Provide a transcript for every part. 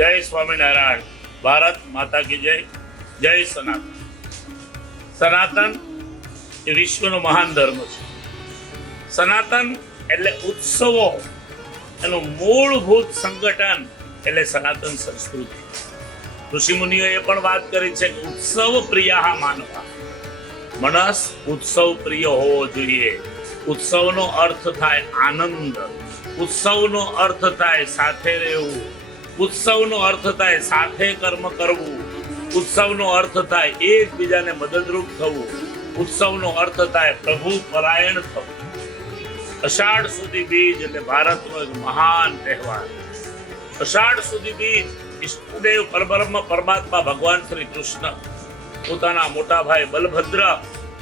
जय स्वामीनारायण। भारत माता की जय। जय सनातन। सनातन એ વિશ્વનો મહાન ધર્મ છે। સનાતન એટલે ઉત્સવો, એનું મૂળભૂત સંગઠન એટલે સનાતન સંસ્કૃતિ। ઋષિ મુનિઓએ પણ વાત કરી છે કે ઉત્સવ પ્રિયા માનવા, મનસ ઉત્સવ પ્રિય હોવો જોઈએ। ઉત્સવનો અર્થ થાય આનંદ, ઉત્સવનો અર્થ થાય સાથે રહેવું, ઉત્સવનો અર્થ થાય સાથે કર્મ કરવું, ઉત્સવનો અર્થ થાય એકબીજાને મદદરૂપ થવું, ઉત્સવનો અર્થ થાય પ્રભુ પરાયણ થવું। અષાઢ સુધી બીજ એટલે ભારતનો એક મહાન તહેવાર। અષાઢ સુધી બીજ ઈષ્ટદેવ પરબ્રહ્મ પરમાત્મા ભગવાન શ્રી કૃષ્ણ પોતાના મોટા ભાઈ બલભદ્ર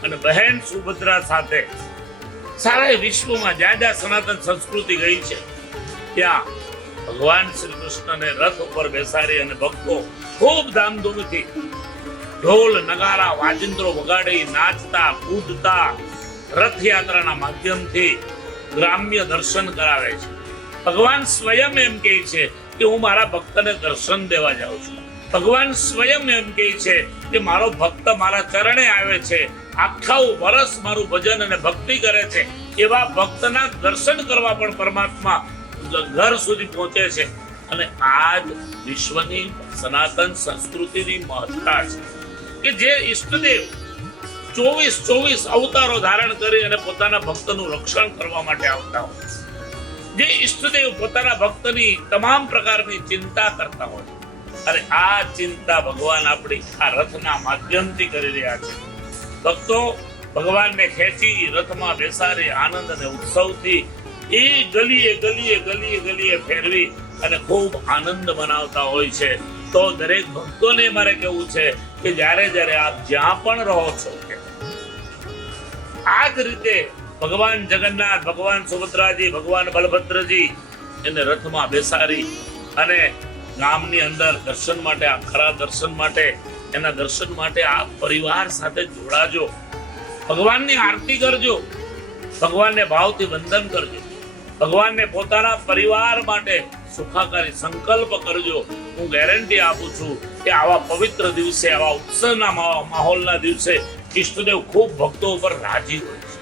અને બહેન સુભદ્રા સાથે સારા વિશ્વમાં જ્યાં જ્યાં સનાતન સંસ્કૃતિ ગઈ છે ત્યાં ભગવાન શ્રી કૃષ્ણને રથ ઉપર બેસાડી અને ભક્તો ખૂબ ધામધૂમથી ઢોલ નગારા વાજિંત્રો વગાડી નાચતા કૂદતા રથયાત્રાના માધ્યમથી ગ્રામ્ય દર્શન કરાવે છે। ભગવાન સ્વયં એમ કહે છે કે હું મારા ભક્તને દર્શન દેવા જાઉં છું। ભગવાન સ્વયં એમ કહે છે કે મારો ભક્ત મારા ચરણે આવે છે, આખા વર્ષ મારું ભજન અને ભક્તિ કરે છે, એવા ભક્તના દર્શન કરવા પણ પરમાત્મા ઘર સુધી પહોંચે છે। અને આજ વિશ્વની સનાતન સંસ્કૃતિની મહત્તા છે કે જે ઈષ્ટદેવ 24 અવતારો ધારણ કરી અને પોતાના ભક્તનું રક્ષણ કરવા માટે આવતા હોય, જે ઈષ્ટદેવ પોતાના ભક્તની તમામ પ્રકારની ચિંતા કરતા હોય, અને આ ચિંતા ભગવાન આપણી આ રથના માધ્યમથી કરી રહ્યા છે। ભક્તો ભગવાનને ખેંચી રથમાં બેસાડી આનંદ અને ઉત્સવથી એ ગલીએ ગલીએ ગલીએ ગલીએ ફેરવી અને ખૂબ આનંદ મનાવતા હોય છે। તો દરેક ભક્તોને મારે કહેવું છે કે જ્યારે જ્યારે આપ જ્યાં પણ રહો છો આ જ રીતે ભગવાન જગન્નાથ, ભગવાન સુભદ્રાજી, ભગવાન બલભદ્રજી એને રથમાં બેસાડી અને ગામની અંદર દર્શન માટે, આ ખરા દર્શન માટે, એના દર્શન માટે આપ પરિવાર સાથે જોડાજો, ભગવાનની આરતી કરજો, ભગવાનને ભાવથી વંદન કરજો, ભગવાનને પોતાના પરિવાર માટે સુખાકારી સંકલ્પ કરજો। હું ગેરંટી આપું છું કે આવા પવિત્ર દિવસે, આવા ઉત્સવના માહોલના દિવસે ઈષ્ટદેવ ખૂબ ભક્તો ઉપર રાજી હોય છે।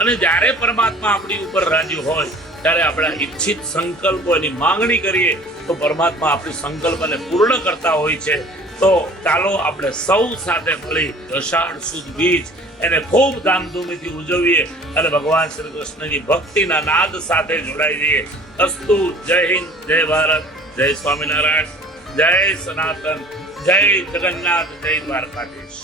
અને જ્યારે પરમાત્મા આપણી ઉપર રાજી હોય ત્યારે આપણા ઈચ્છિત સંકલ્પો એની માંગણી કરીએ તો પરમાત્મા આપણી સંકલ્પને પૂર્ણ કરતા હોય છે। તો ચાલો આપણે સૌ સાથે મળી અષાઢ સુદ બીજ એને ખૂબ ધામધૂમીથી ઉજવીએ અને ભગવાન શ્રી કૃષ્ણની ભક્તિના નાદ સાથે જોડાઈ જઈએ। અસ્તુ। જય હિન્દ, જય ભારત, જય સ્વામિનારાયણ, જય સનાતન, જય જગન્નાથ, જય દ્વારકાધીશ।